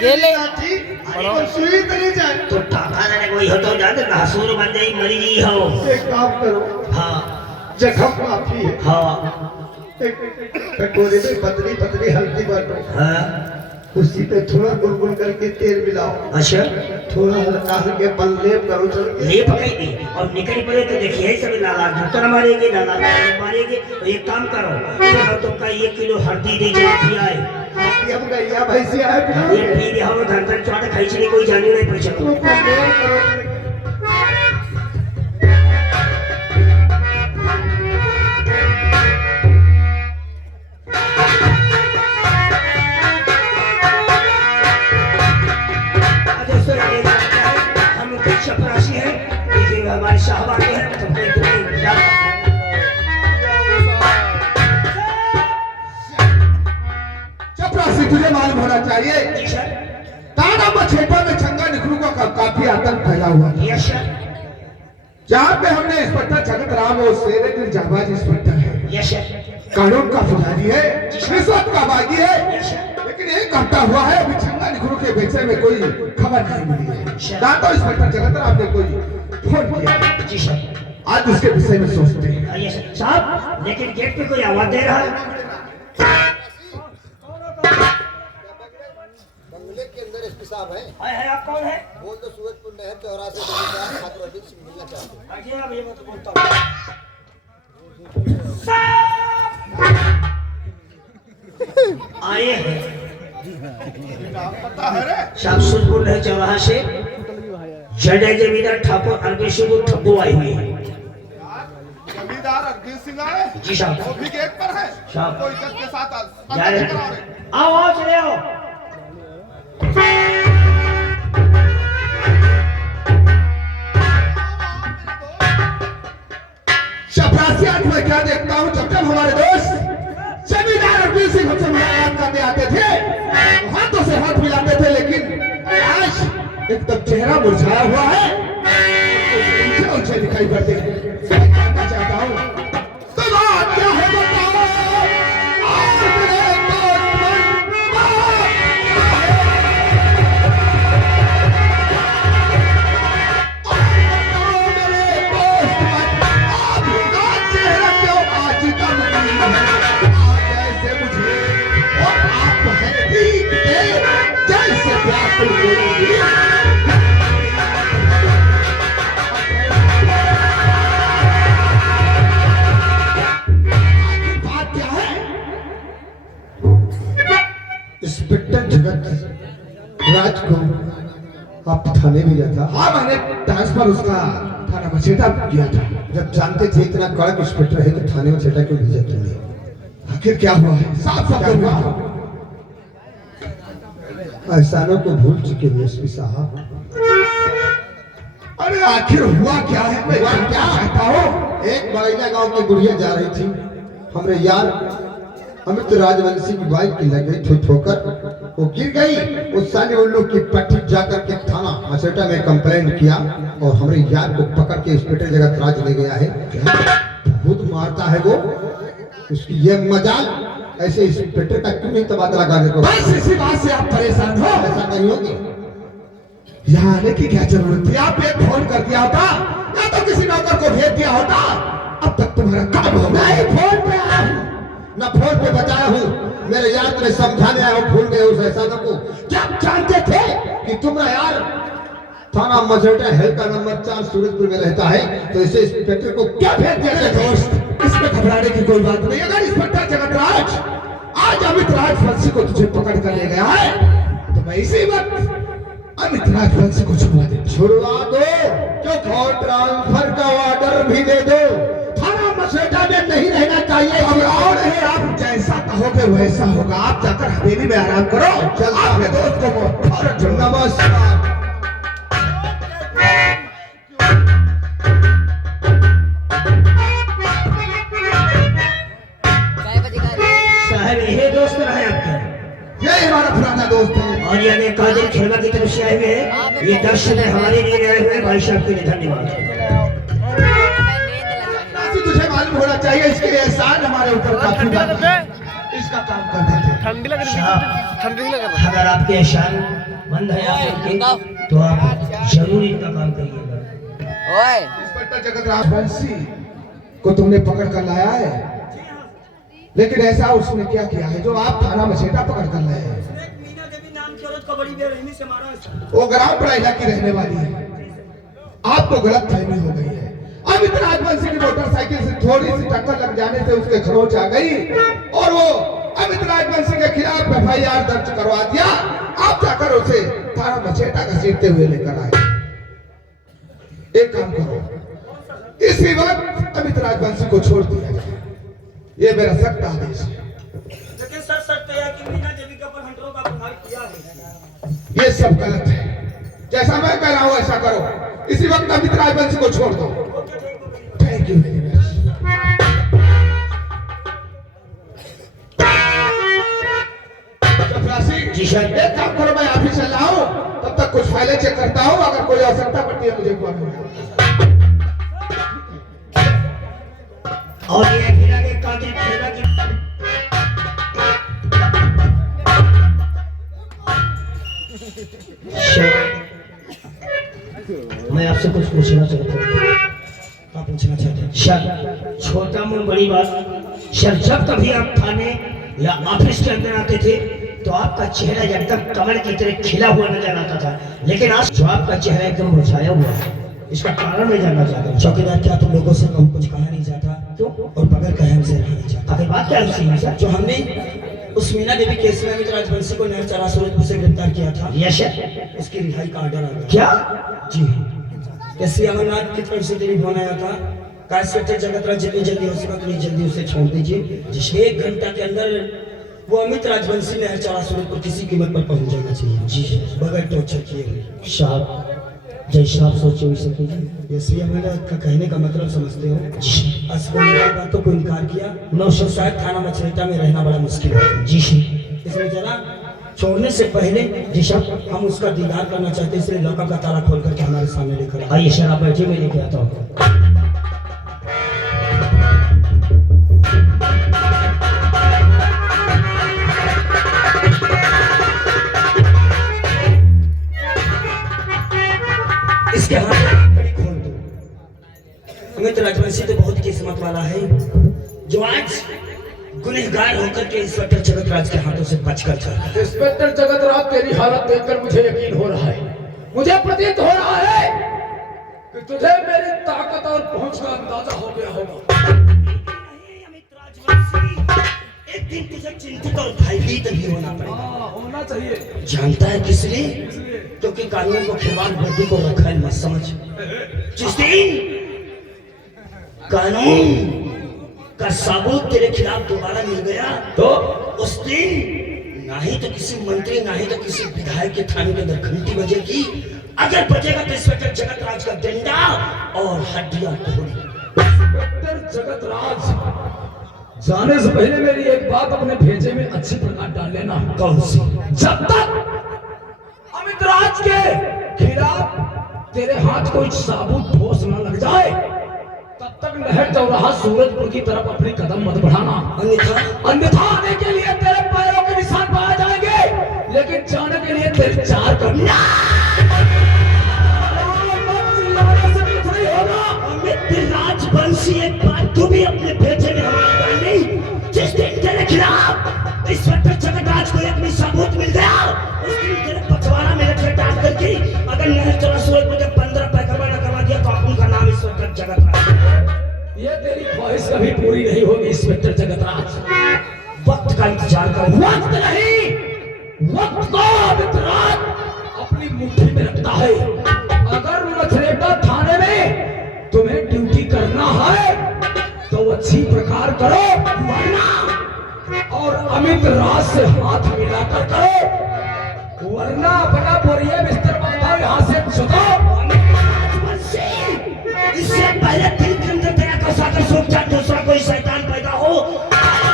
केले सुई तरी जाए तो टाका ने कोई हो तो जाते घासूर बन जाई मरी जी हो। एक काम करो, हाँ जखम काफी है, हाँ एक कटोरे में पतली पतली हल्दी बांटो, हाँ उसी पे थोड़ा गुनगुन करके तेल मिलाओ, अच्छा थोड़ा हल्का हल्के बल लेप करो, चल लेप कई दी और निकल पड़े तो देखिए सब लाला घुटन मारेंगे, लाला मारेंगे। तो एक काम करो तो का 1 किलो हल्दी दे जाती है हम गैया भैंसिया है, ये पी दिया हो धन धन चाट खाई चली कोई जाने नहीं पैसा तो कंट्रोल करो। हम कुछ चपरासी है ये हमारे शाहबाद के हैं तो कोई चपरासी तुझे मालूम होना चाहिए, जी सर ताना मछेटा में छंगा निखरू का काफी आतंक फैला हुआ है। यस सर जहाँ पे हमने इंस्पेक्टर जगत राम और शेरे दिल जाबाज इंस्पेक्टर है, यस सर कानून का पुजारी है, रिश्वत का बागी है, यस सर लेकिन एक घंटा हुआ है अभी छंगा निखरू के बेचे में कोई खबर नहीं मिली है। ना तो इंस्पेक्टर जगत राम ने कोई फोन किया, जी सर आज उसके विषय में सोचते हैं। यस सर साहब लेकिन गेट पे कोई आवाज दे रहा है। बंगले के अंदर एसपी साहब हैं। है आप कौन है? बोल दो सूरजपुर नहर चौराहे से जमींदार छात्र अरविंद सिंह मिलना चाहते हैं। आइए अब ये मत बोलता हूँ। आए हैं साहब सुरपुर नहर चौराहा से जडे जमींदार ठाकुर अरविंद सिंह को ठप्पू आई हुई है। जमींदार अरविंद सिंह आए, जी साहब वो भी गेट पर है, साहब तो इज्जत के साथ जा रहे अंदर करा रहे। हैं। आओ आओ चले आओ। चपरासी आज मैं क्या देखता हूँ, जब जब हमारे दोस्त जमींदार अरविंद सिंह हमसे मुलाकात करने आते थे तो हाथों से हाथ मिलाते थे, लेकिन आज एकदम चेहरा मुरझाया हुआ है, उलझे उलझे दिखाई पड़ते हैं। मैं कहना चाहता हूँ तो बात क्या है बताओ, आज मेरे दोस्त चेहरा क्यों आज का नहीं है, आज ऐसे मुझे और आप हैं ठीक है, जैसे व्याकुल होगी। बात क्या है, इंस्पेक्टर जगत राज को आप थाने भेजा था? हाँ मैंने ट्रांसफर उसका थाना मछेटा किया था। जब जानते थे इतना कड़क इंस्पेक्टर है तो थाने मछेटा क्यों भेजा तुमने? आखिर क्या हुआ है, साफ साफ हुआ। एहसानों को भूल चुके हैं एसपी साहब। अरे आखिर हुआ क्या है, मैं क्या चाहता हूँ। एक बड़ैला गांव की गुड़िया जा रही थी, हमरे यार अमित राजवंशी की बाइक की लग गई ठोकर, वो गिर गई। उस साले उल्लू की पट्टी जाकर के थाना मसेटा में कंप्लेंट किया और हमारे यार को पकड़ के इंस्पेक्टर जगत राज ले गया है। बहुत मारता है वो, उसकी ये मजाल, ऐसे इंस्पेक्टर का क्यों नहीं तबादला करने को? बस इसी बात से आप परेशान हो। ऐसा नहीं होगी, यहाँ आने की क्या जरूरत थी? आप एक फोन कर दिया होता या तो किसी नौकर को भेज दिया होता, अब तक तुम्हारा काम हो गया। फोन पे आया हूँ न फोन पे बताया हूँ, मेरे यार में समझाने आया हूँ, भूल गए उस एहसानों को। जब जानते थे कि तुम्हारा यार थाना मझेटा हेल का नंबर 4 सूरजपुर में रहता है तो इसे इंस्पेक्टर को क्या भेज दिया था? दोस्त इसमें घबराने की कोई बात नहीं। अगर इंस्पेक्टर जगतराज आज अमित राजवंशी को तुझे पकड़ कर ले गया है तो मैं इसी वक्त अमित राजवंशी को छुड़वा दो, जो ट्रांसफर का ऑर्डर भी दे दो। थाना मसेटा में नहीं रहना चाहिए। और है आप जैसा कहोगे वैसा होगा। आप जाकर हवेली में आराम करो। चल आपके दोस्त को फौरन नमस्कार। साहब यही दोस्त रहा है आपका? ये हमारा पुराना दोस्त है। और ये कादिर खेलवा की तरफ से आए हुए हैं, ये दर्शन है हमारे लिए आए हुए भाई साहब के लिए धन्यवाद। तुझे मालूम होना चाहिए इसके एहसान हमारे ऊपर काफी है। इस का काम कर देते। ठंडी लग रही है, ठंडी लग रही है। अगर आपके एहसान मंद है आपके तो आप जरूर इनका काम करिएगा। इंस्पेक्टर जगतराज बंसी को तुमने पकड़ कर लाया है, लेकिन ऐसा उसने क्या किया है जो आप थाना मछेटा पकड़ कर लाए हैं? मीना देवी नाम की औरत को बड़ी बेरहमी से मारा है। वो ग्राम पड़ाइला की रहने वाली है। आपको गलत फहमी हो गई है। अमित राजवंशी की मोटरसाइकिल से थोड़ी सी टक्कर लग जाने से उसके खरोच आ गई और वो अमित राजवंशी के खिलाफ FIR दर्ज करवा दिया। आप जाकर उसे थाना मछेटा घसीटते हुए लेकर आए। एक काम करो, इसी वक्त अमित राजवंशी को छोड़ दिया जाए, ये मेरा सख्त आदेश है। लेकिन सर सत्य है कि मीना देवी का पर हंटरों का प्रहार किया है। ये सब गलत है। जैसा मैं कह रहा हूं ऐसा करो। इसी वक्त अमित राजवंशी को छोड़ दो। Thank you very much. जी सर। एक काम करो, मैं ऑफिस चल रहा हूं, तब तक कुछ फाइलें चेक करता हूं। अगर कोई आवश्यकता पड़ती है मुझे कॉल करो। और ये मीना के कातिल खेला की मैं आपसे कुछ पूछना चाहता हूँ। क्या पूछना चाहते हैं? सर, छोटा मुंह बड़ी बात। सर, जब कभी आप थाने या ऑफिस के अंदर आते थे तो आपका चेहरा एकदम कमल की तरह खिला हुआ नजर आता था, लेकिन आज जो आपका चेहरा एकदम मुरझाया हुआ है, इसका कारण मैं जानना चाहता हूँ। चौकीदार, क्या तुम लोगों से हम कुछ कहा नहीं जाता? क्यों? और बगैर कहे हमसे रहा नहीं जाता। आखिर बात क्या है सर? जो हमने उस मीना देवी केस में अमित राजवंशी को नहर चरा सूरजपुर से गिरफ्तार किया था, यस सर, उसकी रिहाई का ऑर्डर आ गया। क्या? जी हाँ। एसपी अमरनाथ की तरफ से टेलीफोन आया था, इंस्पेक्टर जगतराज जितनी जल्दी हो सका उतनी जल्दी उसे छोड़ दीजिए। 1 घंटा के अंदर वो अमित राजवंशी नहर चरा सूरजपुर किसी कीमत पर पहुंच जाना चाहिए। जी बगैर टॉर्चर किए हुए। साहब जैसा आप सोचे वैसे कीजिए। एसपी अमरनाथ का कहने का मतलब समझते हो? अस्पताल बातों को इनकार किया। 900 शायद थाना मछेटा में रहना बड़ा मुश्किल है। जी इसमें जरा छोड़ने से पहले जी साहब हम उसका दीदार करना चाहते हैं, इसलिए लॉकअप का ताला खोल करके हमारे सामने लेकर आइए। सर आप बैठिए, मैं लेके आता हूँ। इसके हाथ में खोल दो। अमित राजवंशी तो बहुत किस्मत वाला है जो आज गुनहगार होकर के इंस्पेक्टर जगतराज के हाथों से बचकर जा रहा है। इंस्पेक्टर जगतराज, तेरी हालत देखकर मुझे यकीन हो रहा है, मुझे प्रतीत हो रहा है कि तुझे मेरी ताकत और पहुंच का अंदाजा हो गया होगा। अमित राजवंशी, एक दिन तुझे चिंतित और भयभीत भी होना पड़ेगा। होना चाहिए। जानता है किस लिए? क्योंकि कानून को खिलवाड़ वर्दी को रखा है, मत समझ। जिस दिन कानून का सबूत तेरे खिलाफ दोबारा मिल गया तो उस दिन ना ही तो किसी मंत्री ना ही तो किसी विधायक के थाने के अंदर घंटी बजेगी। अगर बजेगा तो इंस्पेक्टर जगतराज का डंडा और हड्डियां तोड़ी। इंस्पेक्टर जगतराज, जाने से पहले मेरी एक बात अपने भेजे में अच्छी प्रकार डाल लेना। कौन सी? जब तक अमित राज के खिलाफ तेरे हाथ कोई साबुत ठोस न लग जाए तब तक नहर चौराहा सूरजपुर की तरफ अपनी कदम मत बढ़ाना। अन्यथा आने के लिए तेरे पैरों के निशान पाए जाएंगे, लेकिन जाने के लिए तेरे 4 कदम। अमित राजवंशी, एक बात तू भी अपने भेजे में हमारा डाली। जिस दिन तेरे खिलाफ इंस्पेक्टर जगतराज को अपनी सबूत मिल गया उस दिन तेरे पछवाड़ा में रखे डाल करके अगर नहर चौराहा सूरजपुर के 15 पैकड़वा न करवा दिया तो उनका नाम इंस्पेक्टर जगतराज। ये तेरी ख्वाहिश कभी पूरी नहीं होगी इंस्पेक्टर जगतराज। वक्त का इंतजार कर। वक्त नहीं, वक्त को अमित राज अपनी मुट्ठी में रखता है। अगर मछरेटा थाने में तुम्हें ड्यूटी करना है तो अच्छी प्रकार करो, वरना और अमित राज से हाथ मिलाकर करो, वरना अपना बोरिया बिस्तर बांधा यहाँ से छुटो। इससे पहले दिल के अंदर तेरा कैसा कर सोच जाए दूसरा कोई शैतान पैदा हो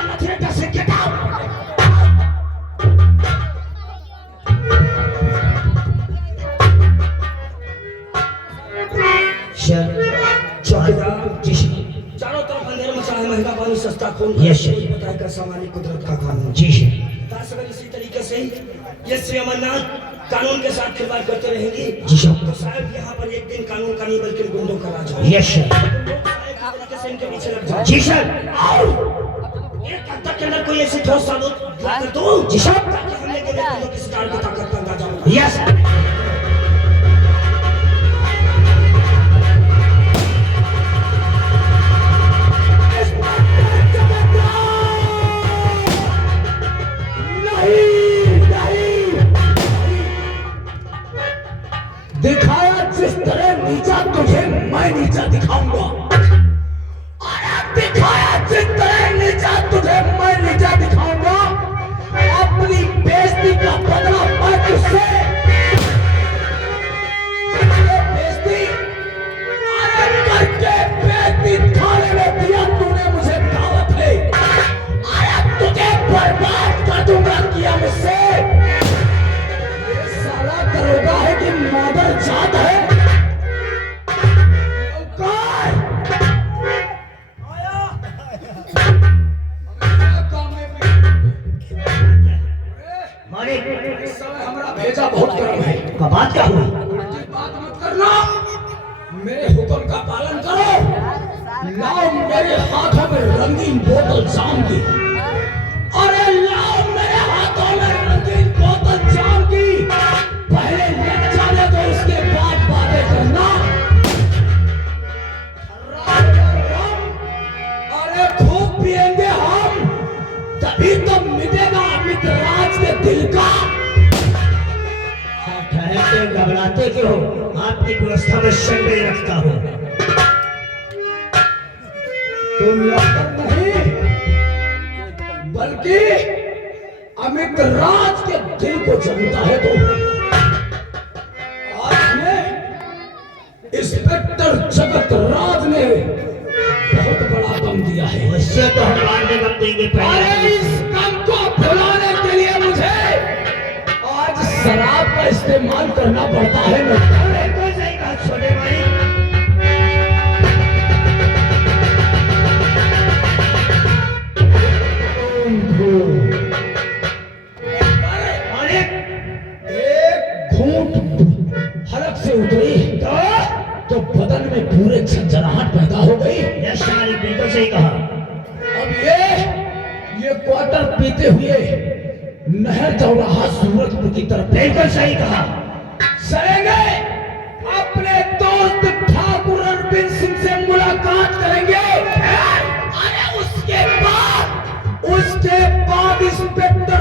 मथुरा से गेट आउट। चौकीदार जी चारों तरफ अंधेरा मचा है, महंगा पानी सस्ता खून। Yes sir. बताए का सामान्य कुदरत का कानून। जी सर। दास अगर इसी तरीके से ये श्री अमरनाथ कानून के साथ खिलवाड़ करते रहेंगे जी सर। तो शायद यहाँ पर एक दिन कानून का नहीं बल्कि गुंडों का राज होगा। Yes sir. इस तरीके से इनके पीछे लग जाओ। जी सर। एक घंटा के अंदर कोई ऐसी ठोस साबुत कर दो जी सर। ताकि हमले के लिए गुंडों की शिकार की ताकत का अंदाजा होगा। Yes sir. दिखाया जिस तरह नीचा तुझे मैं नीचा दिखाऊंगा। अरे दिखाया जिस तरह नीचा तुझे मैं नीचा दिखाऊंगा। अपनी बेइज्जती का बदला मैं तुझसे बेइज्जती अरे करके बेइज्जती थाने में दिया तूने मुझे दावत ले। अरे तुझे बर्बाद कर दूंगा किया मुझसे। दरोगा है कि मादर जात है। मालिक इस समय हमारा भेजा बहुत गर्म है। बात क्या हुई? उल्टी बात मत करना। मेरे हुक्म का पालन करो। लाओ मेरे हाथों में रंगीन बोतल जाम की। अरे लाओ मेरे हाथों में रंगीन बोतल जाम की। पहले लग जाने दो उसके बाद बातें करना। अरे खूब पिएंगे हम तभी तो मिटेगा अमित राज के दिल का। ठहरते घबराते क्यों? आपकी व्यवस्था में संदेह रखता हूँ। तुम लश्कर नहीं बल्कि अमित राज के दिल को जलता है। तो आज में इंस्पेक्टर जगत राज ने बहुत बड़ा दम दिया है। उससे तो हम बाद में दम देंगे। अरे पहले इस कम को भुलाने के लिए मुझे आज शराब का इस्तेमाल करना पड़ता है। बिल्कुल सही कहा छोटे भाई। एक घूंट हलक से उतरी तो बदन में पूरे झंझनाहट पैदा हो गई। यस मालिक बिल्कुल सही कहा। अब ये क्वार्टर पीते हुए नहर चौराहा सूरजपुर की तरफ बिल्कुल सही कहा। चलेंगे। अपने दोस्त ठाकुर अरविंद सिंह से मुलाकात करेंगे। अरे उसके बाद इंस्पेक्टर